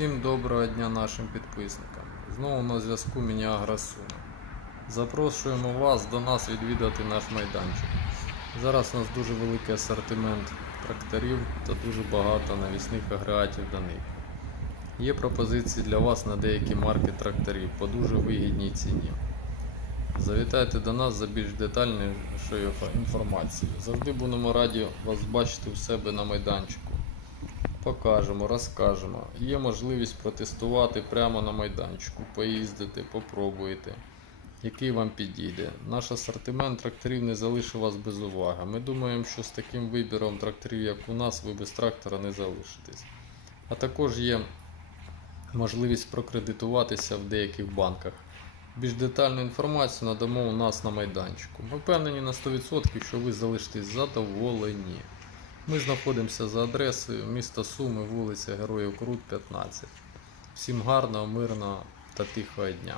Всім доброго дня нашим підписникам. Знову на зв'язку Мініагра Суми. Запрошуємо вас до нас відвідати наш майданчик. Зараз у нас дуже великий асортимент тракторів та дуже багато навісних агрегатів до них. Є пропозиції для вас на деякі марки тракторів по дуже вигідній ціні. Завітайте до нас за більш детальнішою інформацією. Завжди будемо раді вас бачити у себе на майданчику. Покажемо, розкажемо. Є можливість протестувати прямо на майданчику, поїздити, попробуйте, який вам підійде. Наш асортимент тракторів не залишив вас без уваги. Ми думаємо, що з таким вибіром тракторів, як у нас, ви без трактора не залишитесь. А також є можливість прокредитуватися в деяких банках. Більш детальну інформацію надамо у нас на майданчику. Ми впевнені на 100%, що ви залишитесь задоволені. Ми знаходимося за адресою міста Суми, вулиця Героїв Крут, 15. Всім гарного, мирного та тихого дня.